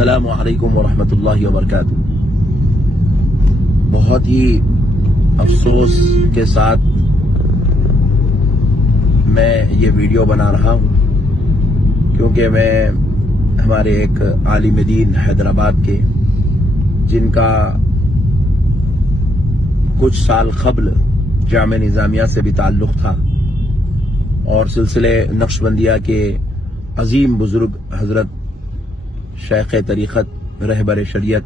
السلام علیکم ورحمۃ اللہ وبرکاتہ۔ بہت ہی افسوس کے ساتھ میں یہ ویڈیو بنا رہا ہوں کیونکہ میں ہمارے ایک عالم دین حیدرآباد کے جن کا کچھ سال قبل جامعہ نظامیہ سے بھی تعلق تھا اور سلسلے نقشبندیہ کے عظیم بزرگ حضرت شیخ طریقت رہبر شریعت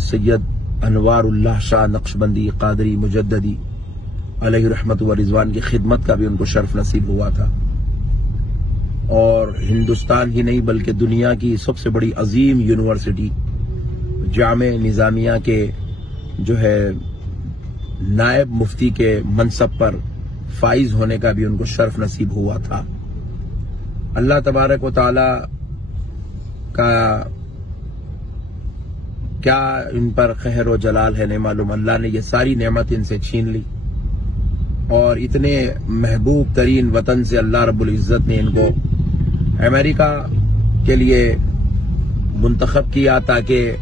سید انوار اللہ شاہ نقشبندی قادری مجددی علیہ رحمت و رضوان کی خدمت کا بھی ان کو شرف نصیب ہوا تھا، اور ہندوستان ہی نہیں بلکہ دنیا کی سب سے بڑی عظیم یونیورسٹی جامعہ نظامیہ کے جو ہے نائب مفتی کے منصب پر فائز ہونے کا بھی ان کو شرف نصیب ہوا تھا۔ اللہ تبارک و تعالی کا کیا ان پر قہر و جلال ہے نہیں معلوم، اللہ نے یہ ساری نعمت ان سے چھین لی اور اتنے محبوب ترین وطن سے اللہ رب العزت نے ان کو امریکہ کے لیے منتخب کیا تاکہ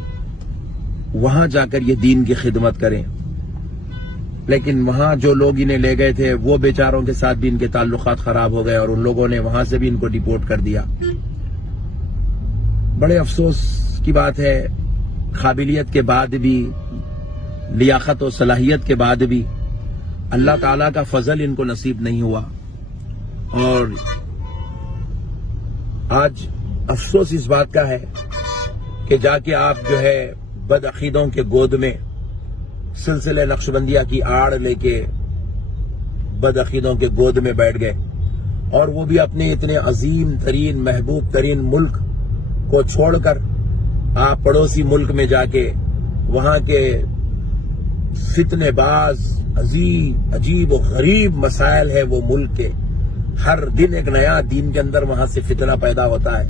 وہاں جا کر یہ دین کی خدمت کریں، لیکن وہاں جو لوگ انہیں لے گئے تھے وہ بیچاروں کے ساتھ بھی ان کے تعلقات خراب ہو گئے اور ان لوگوں نے وہاں سے بھی ان کو ڈیپورٹ کر دیا۔ بڑے افسوس کی بات ہے، قابلیت کے بعد بھی، لیاقت و صلاحیت کے بعد بھی اللہ تعالیٰ کا فضل ان کو نصیب نہیں ہوا، اور آج افسوس اس بات کا ہے کہ جا کے آپ جو ہے بدعقیدوں کے گود میں سلسلے نقشبندیہ کی آڑ لے کے بدعقیدوں کے گود میں بیٹھ گئے، اور وہ بھی اپنے اتنے عظیم ترین محبوب ترین ملک کو چھوڑ کر آپ پڑوسی ملک میں جا کے وہاں کے فتنے باز عجیب و غریب مسائل ہے وہ ملک کے، ہر دن ایک نیا دین کے اندر وہاں سے فتنہ پیدا ہوتا ہے،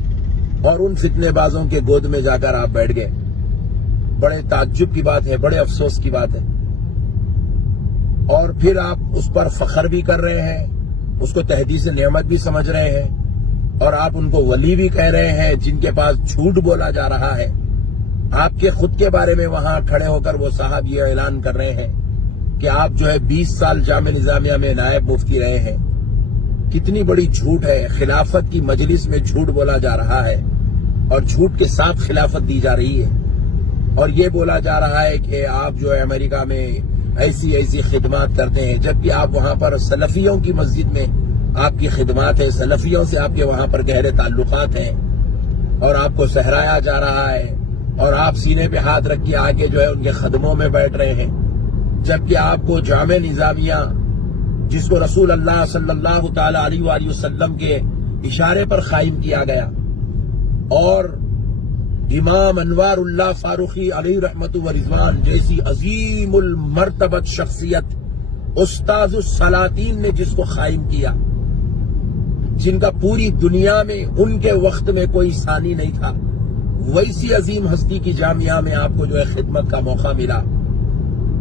اور ان فتنے بازوں کے گود میں جا کر آپ بیٹھ گئے۔ بڑے تعجب کی بات ہے، بڑے افسوس کی بات ہے، اور پھر آپ اس پر فخر بھی کر رہے ہیں، اس کو تحدیث نعمت بھی سمجھ رہے ہیں، اور آپ ان کو ولی بھی کہہ رہے ہیں جن کے پاس جھوٹ بولا جا رہا ہے۔ آپ کے خود کے بارے میں وہاں کھڑے ہو کر وہ صاحب یہ اعلان کر رہے ہیں کہ آپ جو ہے 20 سال جامعہ نظامیہ میں نائب مفتی رہے ہیں۔ کتنی بڑی جھوٹ ہے، خلافت کی مجلس میں جھوٹ بولا جا رہا ہے اور جھوٹ کے ساتھ خلافت دی جا رہی ہے، اور یہ بولا جا رہا ہے کہ آپ جو ہے امریکہ میں ایسی خدمات کرتے ہیں، جبکہ آپ وہاں پر سلفیوں کی مسجد میں آپ کی خدمات ہیں، سلفیوں سے آپ کے وہاں پر گہرے تعلقات ہیں، اور آپ کو سہرایا جا رہا ہے، اور آپ سینے پہ ہاتھ رکھ کے آگے جو ہے ان کے خدموں میں بیٹھ رہے ہیں، جبکہ آپ کو جامعہ نظامیہ جس کو رسول اللہ صلی اللہ تعالی علیہ وآلہ وسلم کے اشارے پر قائم کیا گیا، اور امام انوار اللہ فاروقی علیہ رحمت و رضوان جیسی عظیم المرتبت شخصیت استاذ السلاطین نے جس کو قائم کیا، جن کا پوری دنیا میں ان کے وقت میں کوئی ثانی نہیں تھا، ویسی عظیم ہستی کی جامعہ میں آپ کو جو ہے خدمت کا موقع ملا،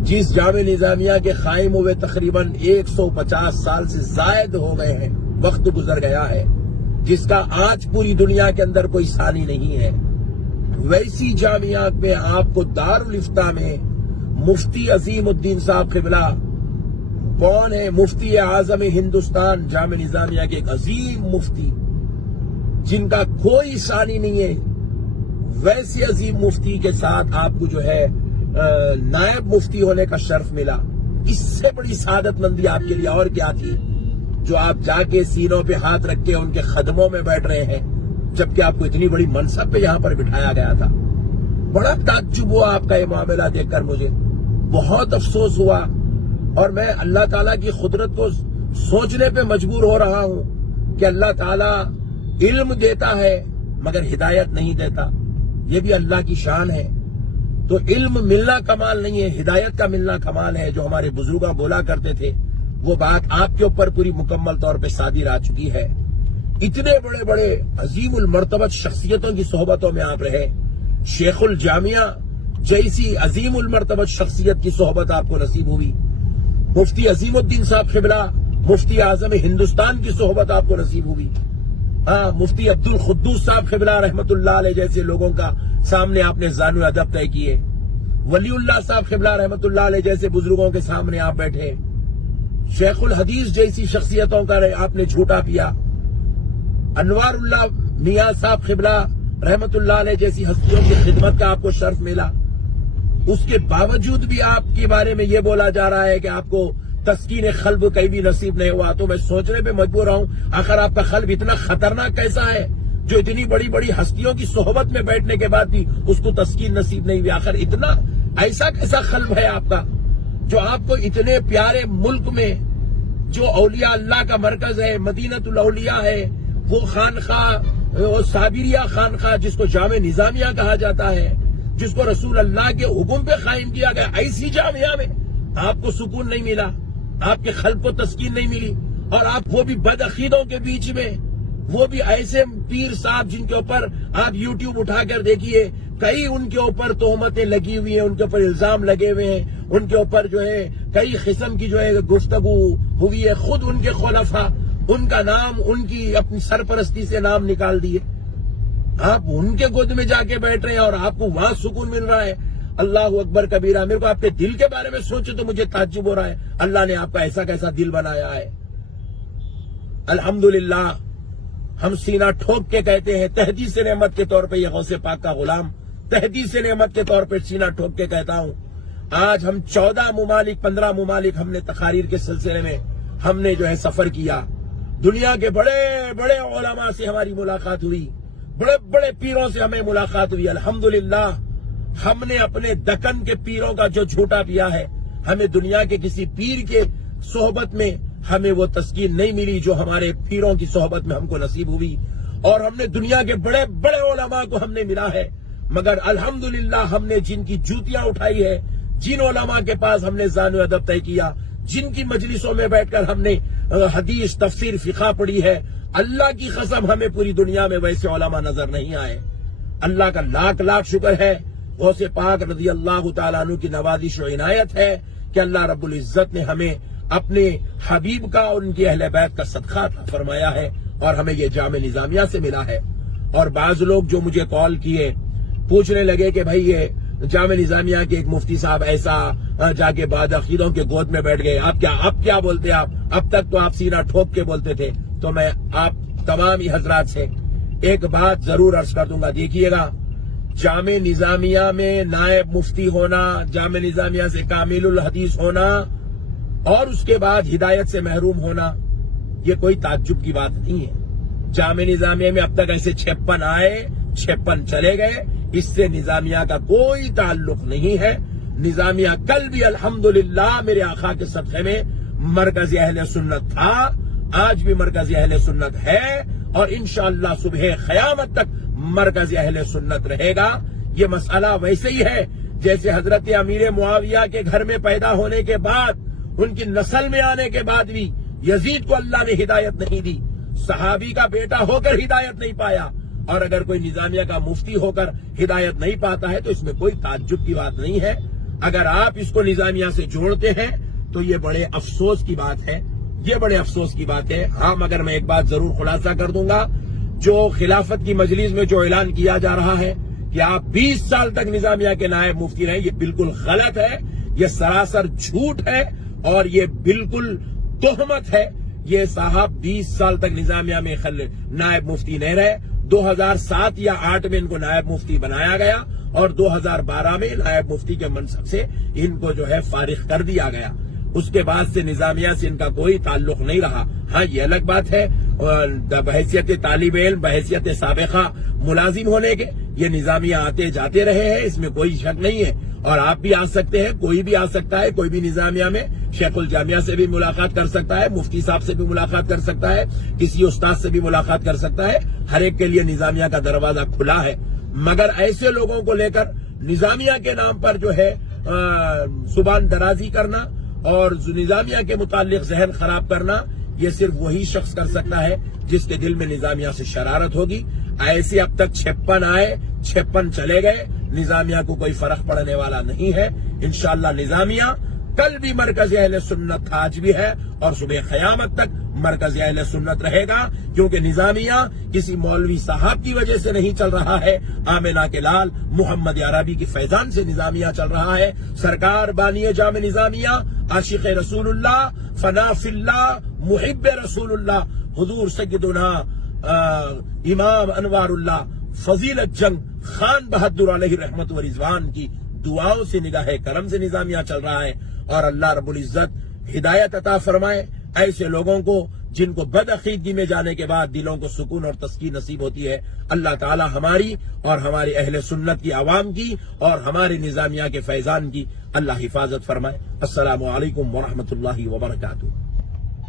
جس جامعہ نظامیہ کے قائم ہوئے تقریباً 150 سال سے زائد ہو گئے ہیں، وقت گزر گیا ہے، جس کا آج پوری دنیا کے اندر کوئی ثانی نہیں ہے، ویسی جامعات میں آپ کو دارالافتاء میں مفتی عظیم الدین صاحب قبلہ کون ہے؟ مفتی اعظم ہندوستان جامعہ نظامیہ کے ایک عظیم مفتی جن کا کوئی ثانی نہیں ہے، ویسی عظیم مفتی کے ساتھ آپ کو جو ہے نائب مفتی ہونے کا شرف ملا۔ اس سے بڑی سعادت مندی آپ کے لیے اور کیا تھی جو آپ جا کے سینوں پہ ہاتھ رکھ کے ان کے خدموں میں بیٹھ رہے ہیں، جبکہ آپ کو اتنی بڑی منصب پہ یہاں پر بٹھایا گیا تھا۔ بڑا تعجب ہوا آپ کا یہ معاملہ دیکھ کر، مجھے بہت افسوس ہوا، اور میں اللہ تعالیٰ کی قدرت کو سوچنے پہ مجبور ہو رہا ہوں کہ اللہ تعالیٰ علم دیتا ہے مگر ہدایت نہیں دیتا، یہ بھی اللہ کی شان ہے۔ تو علم ملنا کمال نہیں ہے، ہدایت کا ملنا کمال ہے۔ جو ہمارے بزرگاں بولا کرتے تھے وہ بات آپ کے اوپر پوری مکمل طور پہ صادر آ چکی ہے۔ اتنے بڑے بڑے عظیم المرتبت شخصیتوں کی صحبتوں میں آپ رہے، شیخ الجامعہ جیسی عظیم المرتبت شخصیت کی صحبت آپ کو نصیب ہوئی، مفتی عظیم الدین صاحب قبلہ مفتی اعظم ہندوستان کی صحبت آپ کو نصیب ہوئی، ہاں مفتی عبد القدوس صاحب قبلہ رحمت اللہ علیہ جیسے لوگوں کا سامنے آپ نے زانو ادب طے کیے، ولی اللہ صاحب قبلہ رحمت اللہ علیہ جیسے بزرگوں کے سامنے آپ بیٹھے، شیخ الحدیث جیسی شخصیتوں کا آپ نے جھوٹا پیا، انوار اللہ میاں صاحب قبلہ رحمت اللہ علیہ جیسی ہستیوں کی خدمت کا آپ کو شرف ملا، اس کے باوجود بھی آپ کے بارے میں یہ بولا جا رہا ہے کہ آپ کو تسکین قلب کہیں بھی نصیب نہیں ہوا۔ تو میں سوچنے پہ مجبور ہوں آخر آپ کا قلب اتنا خطرناک کیسا ہے جو اتنی بڑی بڑی ہستیوں کی صحبت میں بیٹھنے کے بعد بھی اس کو تسکین نصیب نہیں ہوئی؟ آخر اتنا ایسا کیسا قلب ہے آپ کا جو آپ کو اتنے پیارے ملک میں جو اولیاء اللہ کا مرکز ہے، مدینۃ الاولیاء ہے، وہ خانقاہ، وہ صابریہ خانقاہ جس کو جامع نظامیہ کہا جاتا ہے، جس کو رسول اللہ کے حکم پہ قائم کیا گیا، ایسی جامعہ میں آپ کو سکون نہیں ملا، آپ کے قلب کو تسکین نہیں ملی، اور آپ وہ بھی بدعقیدوں کے بیچ میں، وہ بھی ایسے پیر صاحب جن کے اوپر آپ یوٹیوب اٹھا کر دیکھیے، کئی ان کے اوپر تہمتیں لگی ہوئی ہیں، ان کے اوپر الزام لگے ہوئے ہیں، ان کے اوپر جو ہے کئی قسم کی جو ہے گفتگو ہوئی ہے، خود ان کے خلفاء ان کا نام ان کی اپنی سرپرستی سے نام نکال دیے، آپ ان کے گود میں جا کے بیٹھ رہے ہیں اور آپ کو وہاں سکون مل رہا ہے۔ اللہ اکبر کبیرہ۔ میرے کو آپ کے دل کے بارے میں سوچے تو مجھے تعجب ہو رہا ہے، اللہ نے آپ کا ایسا کیسا دل بنایا ہے۔ الحمدللہ ہم سینہ ٹھوک کے کہتے ہیں، تحدیث نعمت کے طور پہ یہ غوث پاک کا غلام تحدیث نعمت کے طور پہ سینہ ٹھوک کے کہتا ہوں، آج ہم 14 ممالک 15 ممالک ہم نے تقاریر کے سلسلے میں ہم نے جو ہے سفر کیا، دنیا کے بڑے بڑے علماء سے ہماری ملاقات ہوئی، بڑے بڑے پیروں سے ہمیں ملاقات ہوئی۔ الحمدللہ ہم نے اپنے دکن کے پیروں کا جو جھوٹا پیا ہے، ہمیں دنیا کے کسی پیر کے صحبت میں ہمیں وہ تسکین نہیں ملی جو ہمارے پیروں کی صحبت میں ہم کو نصیب ہوئی، اور ہم نے دنیا کے بڑے بڑے علماء کو ہم نے ملا ہے، مگر الحمدللہ ہم نے جن کی جوتیاں اٹھائی ہے، جن علماء کے پاس ہم نے زانو ادب طے کیا، جن کی مجلسوں میں بیٹھ کر ہم نے حدیث تفسیر فقہ پڑھی ہے، اللہ کی قسم ہمیں پوری دنیا میں ویسے علماء نظر نہیں آئے۔ اللہ کا لاکھ لاکھ شکر ہے، غوث پاک رضی اللہ تعالیٰ عنہ کی نوازش و عنایت ہے کہ اللہ رب العزت نے ہمیں اپنے حبیب کا اور ان کی اہل بیت کا صدقہ عطا فرمایا ہے، اور ہمیں یہ جامع نظامیہ سے ملا ہے۔ اور بعض لوگ جو مجھے کال کیے پوچھنے لگے کہ بھائی یہ جامع نظامیہ کے ایک مفتی صاحب ایسا جا کے بعد عقیدوں کے گود میں بیٹھ گئے، اب کیا بولتے آپ؟ اب تک تو آپ سینہ ٹھوک کے بولتے تھے۔ تو میں آپ تمام ہی حضرات سے ایک بات ضرور عرض کر دوں گا، دیکھیے گا، جامع نظامیہ میں نائب مفتی ہونا، جامع نظامیہ سے کامل الحدیث ہونا اور اس کے بعد ہدایت سے محروم ہونا، یہ کوئی تعجب کی بات نہیں ہے۔ جامع نظامیہ میں اب تک ایسے 56 آئے، 56 چلے گئے، اس سے نظامیہ کا کوئی تعلق نہیں ہے۔ نظامیہ کل بھی الحمدللہ میرے آقا کے صدقے میں مرکز اہل سنت تھا، آج بھی مرکز اہل سنت ہے، اور انشاءاللہ صبح قیامت تک مرکز اہل سنت رہے گا۔ یہ مسئلہ ویسے ہی ہے جیسے حضرت امیر معاویہ کے گھر میں پیدا ہونے کے بعد، ان کی نسل میں آنے کے بعد بھی یزید کو اللہ نے ہدایت نہیں دی، صحابی کا بیٹا ہو کر ہدایت نہیں پایا، اور اگر کوئی نظامیہ کا مفتی ہو کر ہدایت نہیں پاتا ہے تو اس میں کوئی تعجب کی بات نہیں ہے۔ اگر آپ اس کو نظامیہ سے جوڑتے ہیں تو یہ بڑے افسوس کی بات ہے، یہ بڑے افسوس کی بات ہے۔ ہاں مگر میں ایک بات ضرور خلاصہ کر دوں گا، جو خلافت کی مجلس میں جو اعلان کیا جا رہا ہے کہ آپ 20 سال تک نظامیہ کے نائب مفتی رہیں، یہ بالکل غلط ہے، یہ سراسر جھوٹ ہے، اور یہ بالکل تہمت ہے۔ یہ صاحب 20 سال تک نظامیہ میں نائب مفتی نہیں رہے، 2007 یا 2008 میں ان کو نائب مفتی بنایا گیا، اور 2012 میں نائب مفتی کے منصب سے ان کو جو ہے فارغ کر دیا گیا۔ اس کے بعد سے نظامیہ سے ان کا کوئی تعلق نہیں رہا۔ ہاں یہ الگ بات ہے، بحیثیت طالب علم، بحیثیت سابقہ ملازم ہونے کے یہ نظامیہ آتے جاتے رہے ہیں، اس میں کوئی شک نہیں ہے، اور آپ بھی آ سکتے ہیں، کوئی بھی آ سکتا ہے، کوئی بھی نظامیہ میں شیخ الجامعہ سے بھی ملاقات کر سکتا ہے، مفتی صاحب سے بھی ملاقات کر سکتا ہے، کسی استاد سے بھی ملاقات کر سکتا ہے، ہر ایک کے لیے نظامیہ کا دروازہ کھلا ہے۔ مگر ایسے لوگوں کو لے کر نظامیہ کے نام پر جو ہے زبان درازی کرنا اور نظامیہ کے متعلق ذہن خراب کرنا، یہ صرف وہی شخص کر سکتا ہے جس کے دل میں نظامیہ سے شرارت ہوگی۔ ایسے اب تک 56 آئے، 56 چلے گئے، نظامیہ کو کوئی فرق پڑنے والا نہیں ہے۔ انشاءاللہ نظامیہ کل بھی مرکز اہل سنت تھا، آج بھی ہے، اور صبح قیامت تک مرکز اہل سنت رہے گا، کیونکہ نظامیہ کسی مولوی صاحب کی وجہ سے نہیں چل رہا ہے، آمنہ کے لال محمد عربی کے فیضان سے نظامیہ چل رہا ہے۔ سرکار بانی جامع نظامیہ، عاشق رسول اللہ، فنا فی اللہ، محب رسول اللہ، حضور سیدنا امام انوار اللہ فضیلت جنگ خان بہادر علیہ رحمت و رضوان کی دعاؤں سے، نگاہ کرم سے نظامیہ چل رہا ہے۔ اور اللہ رب العزت ہدایت عطا فرمائے ایسے لوگوں کو جن کو بد عقیدگی میں جانے کے بعد دلوں کو سکون اور تسکین نصیب ہوتی ہے۔ اللہ تعالی ہماری اور ہماری اہل سنت کی عوام کی اور ہمارے نظامیہ کے فیضان کی اللہ حفاظت فرمائے۔ السلام علیکم ورحمۃ اللہ وبرکاتہ۔